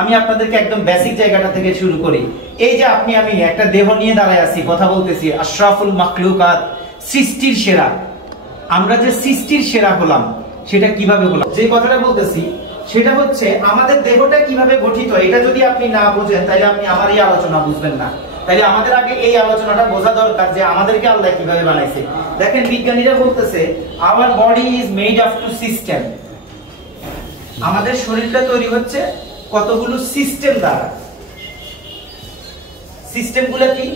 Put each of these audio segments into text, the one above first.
আমি আপনাদেরকে একদম বেসিক জায়গাটা থেকে শুরু করি। এই যে আমি একটা দেহ নিয়ে দাঁড়ায় আছি, কথা বলতেছি, আশরাফুল মাখলুকাত, সৃষ্টির সেরা। আমরা যে সৃষ্টির সেরা হলাম সেটা কিভাবে হলাম, যে কথাটা বলতেছি সেটা হচ্ছে আমাদের দেহটা কিভাবে গঠিত। এটা যদি আপনি না বুঝেন তাহলে আপনি আমার এই আলোচনা বুঝবেন না। তাহলে আমাদের আগে এই আলোচনাটা বোঝা দরকার যে আমাদেরকে আল্লাহ কিভাবে বানাইছে। দেখেন বিজ্ঞানীরা বলতেছে our body is made of to system. আমাদের শরীরটা তৈরি হচ্ছে কতগুলো সিস্টেম দ্বারা। সিস্টেমগুলো কি?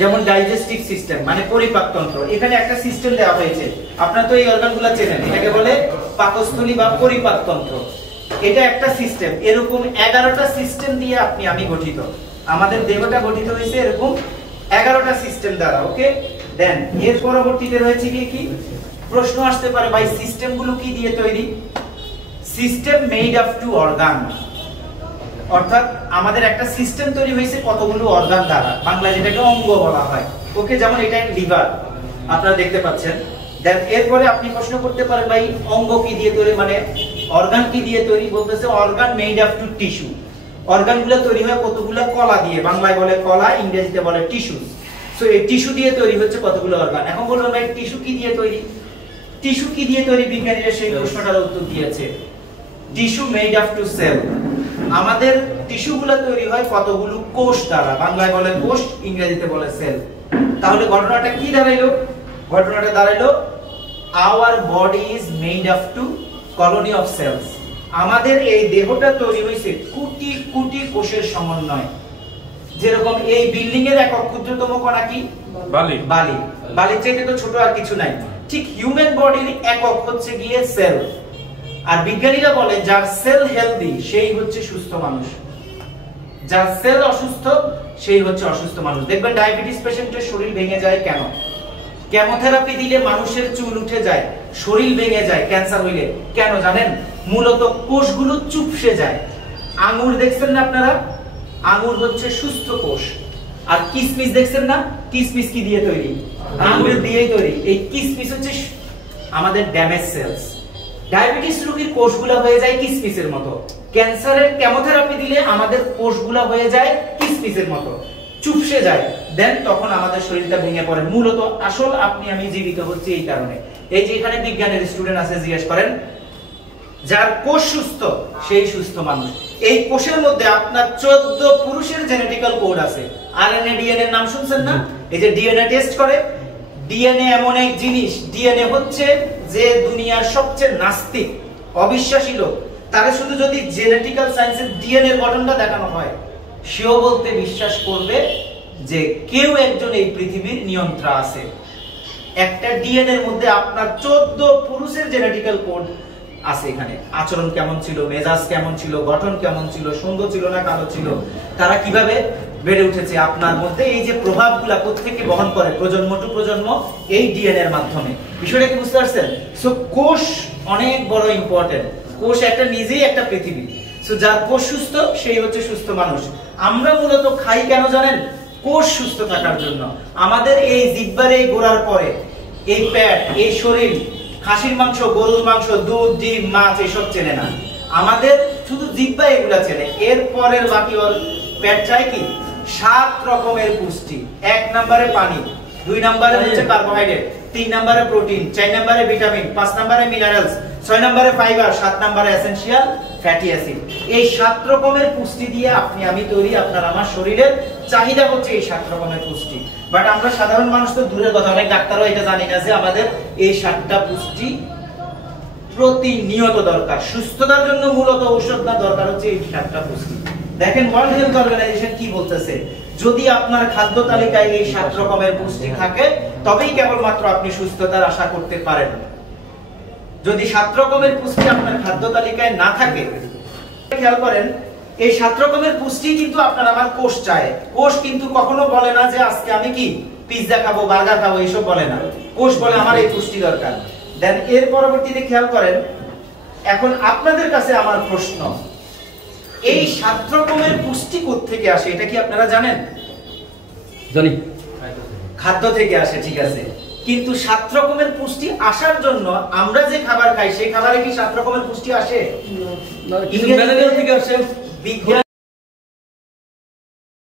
যেমন ডাইজেস্টিভ সিস্টেম মানে পরিপাকতন্ত্র, এখানে একটা সিস্টেম দেওয়া হয়েছে। আপনারা তো এই অর্গানগুলো চেনেন, এটাকে বলে পাকস্থলী বা পরিপাকতন্ত্র। এটা একটা সিস্টেম। এরকম 11টা সিস্টেম দিয়ে আমি গঠিত। আমাদের দেহটা গঠিত হয়েছে এরকম 11টা সিস্টেম দ্বারা। ওকে, দেন এর পরবর্তীতে রয়েছে কি প্রশ্ন আসতে পারে, ভাই সিস্টেমগুলো কি দিয়ে তৈরি? System made of to organ, অর্থাৎ আমাদের একটা সিস্টেম তৈরি হয়েছে কতগুলো অর্গান দ্বারা, বাংলা যেটাকে অঙ্গ বলা হয়। ওকে, যেমন এটা লিভার আপনারা দেখতে পাচ্ছেন। দেন এরপরে আপনি প্রশ্ন করতে পারেন, ভাই অঙ্গ কি দিয়ে তৈরি, মানে অর্গান কি দিয়ে তৈরি? বলতেছে organ made of two tissue. অর্গানগুলো তৈরি হয় কতগুলো কলা দিয়ে, বাংলায় বলে কলা, ইংরেজিতে বলে টিস্যু। সো এই টিস্যু দিয়ে তৈরি হচ্ছে কতগুলো অর্গান। এখন বলুন ভাই টিস্যু কি দিয়ে তৈরি? টিস্যু কি দিয়ে তৈরি? বিজ্ঞানীরা সেই প্রশ্নটার উত্তর দিয়েছে tissue made of to cell. আমাদের টিস্যুগুলো তৈরি হয় কতগুলো কোষ দ্বারা, বাংলায় বলে কোষ, ইংরেজিতে বলে সেল। তাহলে ঘটনাটা কি দাঁড়াইলো? ঘটনাটা দাঁড়াইলো our body is made of two colony of cells. আমাদের এই দেহটা তৈরি হয়েছে কোটি কোটি কোষের সমন্বয়। যেরকম এই বিল্ডিং এর একক ক্ষুদ্রতম কণা কি? বালি। বালি, বালির চেয়ে তো ছোট আর কিছু নাই। ঠিক হিউম্যান বডির একক হচ্ছে গিয়ে সেল। আর বিজ্ঞানীরা বলে যার সেল হেলদি সেই হচ্ছে সুস্থ মানুষ, যার সেল অসুস্থ সেই হচ্ছে অসুস্থ মানুষ। দেখবেন ডায়াবেটিস পেশেন্টের শরীর ভেঙে যায় কেন? কেমোথেরাপি দিলে মানুষের চুল উঠে যায়, শরীর ভেঙে যায় ক্যান্সার হইলে, কেন জানেন? মূলত কোষগুলো চুপসে যায়। আঙ্গুর দেখছেন না আপনারা? আঙ্গুর হচ্ছে সুস্থ কোষ। আর কিসমিস দেখছেন না? কিসমিস কি দিয়ে তৈরি? আঙ্গুর দিয়েই তৈরি। এই কিসমিস হচ্ছে আমাদের ড্যামেজ সেলস। ডায়াবেটিস রোগীর কোষগুলো হয়ে যায় কিসমিসের মতো। ক্যান্সারের কেমোথেরাপি দিলে আমাদের কোষগুলো হয়ে যায় কিসমিসের মতো, চুপসে যায়। দেন তখন আমাদের শরীরটা ভেঙে পড়ে। মূলত আসল আমি জীবিত হচ্ছে এই কারণে। এই যে এখানে বিজ্ঞানের স্টুডেন্ট আছে, জিজ্ঞেস করেন যার কোষ সুস্থ সেই সুস্থ মানুষ। এই কোষের মধ্যে আপনার 14 পুরুষের জেনেটিক্যাল কোড আছে। আরএনএ ডিএনএ নাম শুনছেন না? এই যে ডিএনএ টেস্ট করে, ডিএনএ এমন এক জিনিস, ডিএনএ হচ্ছে যে দুনিয়ার সবচেয়ে নাস্তিক অবিশ্বাসী লোক, তারা শুধু যদি জেনেটিক্যাল সায়েন্সের ডিএনএ এর গঠনটা দেখানো হয়, সেও বলতে বিশ্বাস করবে যে কেউ একজন এই পৃথিবীর নিয়ন্ত্রণ আছে। একটা ডিএনএ এর মধ্যে আপনার 14 পুরুষের জেনেটিক্যাল কোড আছে। এখানে আচরণ কেমন ছিল, মেজাজ কেমন ছিল, গঠন কেমন ছিল, সুন্দর ছিল না কালো ছিল, তারা কিভাবে বেড়ে উঠেছে আপনার মধ্যে, এই যে প্রভাবগুলা প্রত্যেকে বহন করে প্রজন্ম টু প্রজন্ম এই ডিএনএ এর মাধ্যমে। বিষয়টা কি বুঝতে পারছেন? সো কোষ অনেক বড় ইম্পর্টেন্ট। কোষ একটা নিজেই একটা পৃথিবী। সো যার কোষ সুস্থ সেই হচ্ছে সুস্থ মানুষ। আমরা মূলত খাই কেন জানেন? কোষ সুস্থ থাকার জন্য। আমাদের এই জিহ্বার এই গোড়ার পরে এই পেট, এই শরীর খাসির মাংস, গরুর মাংস, দুধ, ডিম, মাছ এসব চেনে না। আমাদের শুধু জিহ্বা এগুলা চেনে। এর পরের বাকি ওর পেট চাই কি? 7 রকমের পুষ্টি। 1 নম্বরে পানি, 2 নম্বরে হচ্ছে কার্বোহাইড্রেট, 3 নম্বরে প্রোটিন, 4 নম্বরে ভিটামিন, 5 নম্বরে মিনারেলস, 6 নম্বরে ফাইবার, 7 নম্বরে এসেনশিয়াল ফ্যাটি অ্যাসিড। এই 7 রকমের পুষ্টি দিয়ে আমি তৈরি। আপনার আমার শরীরের চাহিদা হচ্ছে এই 7 রকমের পুষ্টি। বাট আমরা সাধারণ মানুষ তো দূরের কথা, অনেক ডাক্তারও এটা জানি না যে আমাদের এই 7টা পুষ্টি প্রতিনিয়ত দরকার। সুস্থতার জন্য মূলত ঔষধ না, দরকার হচ্ছে এই 7টা পুষ্টি। দেখেন ওয়ার্ল্ড হেলথ অর্গানাইজেশন কি বলতেছে, যদি আপনার খাদ্য তালিকায় এই 7 রকমের পুষ্টি থাকে তবেই কেবলমাত্র আপনি সুস্থতার আশা করতে পারেন। যদি 7 রকমের পুষ্টি আপনার খাদ্য তালিকায় না থাকে, খেয়াল করেন এই 7 রকমের পুষ্টি কিন্তু আপনার আমার কোষ চায়। কোষ কিন্তু কখনো বলে না যে আজকে আমি কি পিৎজা খাবো, বার্গার খাবো, এইসব বলে না। কোষ বলে আমার এই পুষ্টি দরকার। দেন এর পরবর্তীতে খেয়াল করেন, এখন আপনাদের কাছে আমার প্রশ্ন, এই 7 রকমের পুষ্টি কোত্থেকে আসে এটা কি আপনারা জানেন? জানি, খাদ্য থেকে আসে, ঠিক আছে। কিন্তু 7 রকমের পুষ্টি আসার জন্য আমরা যে খাবার খাই সেই খাবারে কি 7 রকমের পুষ্টি আসে? ইংরেজি থেকে আসে। বিজ্ঞান